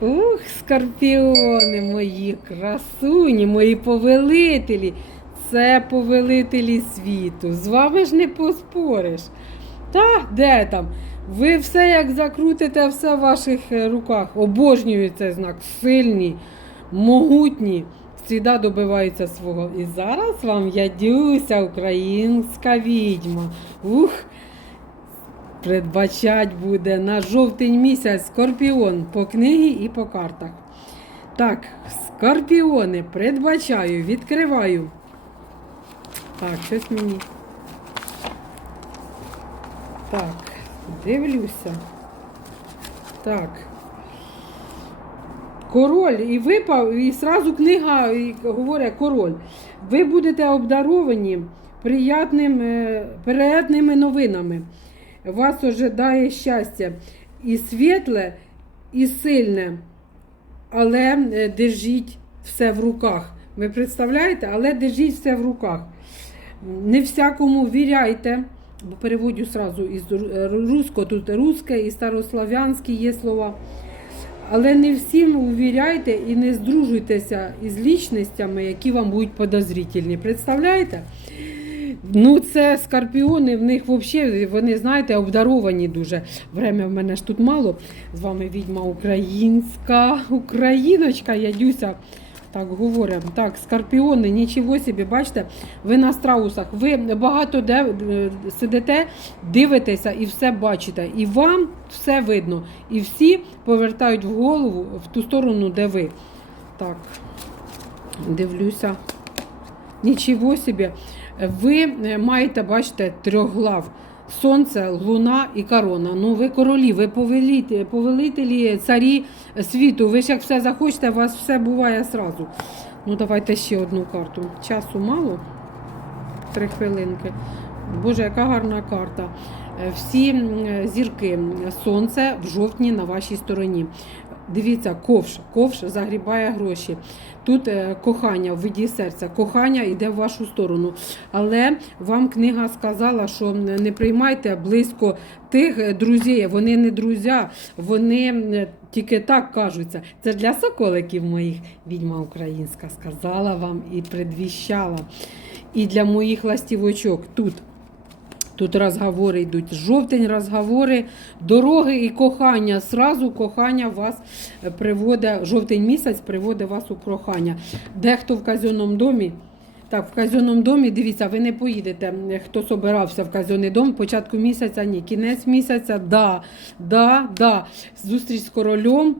Ух, скорпіони мої красуні, мої повелителі. Це повелителі світу. З вами ж не поспориш. Та де там? Ви все як закрутите, все в ваших е, руках. Обожнюю цей знак. Сильні, могутні. Всіда добиваються свого. І зараз вам ядюся, українська відьма. Ух! Предбачать буде на жовтень місяць скорпіон по книгі і по картах. Так, скорпіони предбачаю, відкриваю. Так, щось мені. Так, дивлюся. Так. Король і випав, і сразу книга і говорить король. Ви будете обдаровані приятним, е, приятними новинами. Вас ожидає щастя і світле, і сильне, але е, держіть все в руках. Ви представляєте? Але держіть все в руках. Не всякому віряйте, бо переводю сразу із ру- руського, тут русське і старослав'янське є слова. Але не всім увіряйте і не здружуйтеся із лічностями, які вам будуть подозрительні. Представляєте? Ну, це скорпіони, в них взагалі, вони, знаєте, обдаровані дуже. Время в мене ж тут мало. З вами відьма українська, україночка, ядюся. Так говоримо. Так, скорпіони, нічого собі, бачите, ви на страусах, ви багато де е, сидите, дивитеся і все бачите. І вам все видно. І всі повертають в голову в ту сторону, де ви. Так, дивлюся. Нічого собі. Ви е, маєте, бачите, трьохглав. Сонце, луна і корона. Ну, ви королі, ви повелителі, повелителі царі світу. Ви ж як все захочете, у вас все буває зразу. Ну, давайте ще одну карту. Часу мало. Три хвилинки. Боже, яка гарна карта. Е, Всі зірки, сонце в жовтні на вашій стороні. Дивіться, ковш, ковш загрібає гроші. Тут е, кохання в виді серця, кохання йде в вашу сторону. Але вам книга сказала, що не приймайте близько тих е, друзів. Вони не друзі, вони тільки так кажуться. Це для соколиків моїх відьма українська сказала вам і предвіщала. І для моїх ластівочок тут. Тут розговори йдуть. Жовтень розговори, дороги і кохання. Сразу кохання вас е, приводить, жовтень місяць приводить вас у кохання. Дехто в казенному домі. Так, в казенному домі, дивіться, ви не поїдете. Хто собирався в казенний дом, початку місяця, ні, кінець місяця, да, да, да. Зустріч з королем.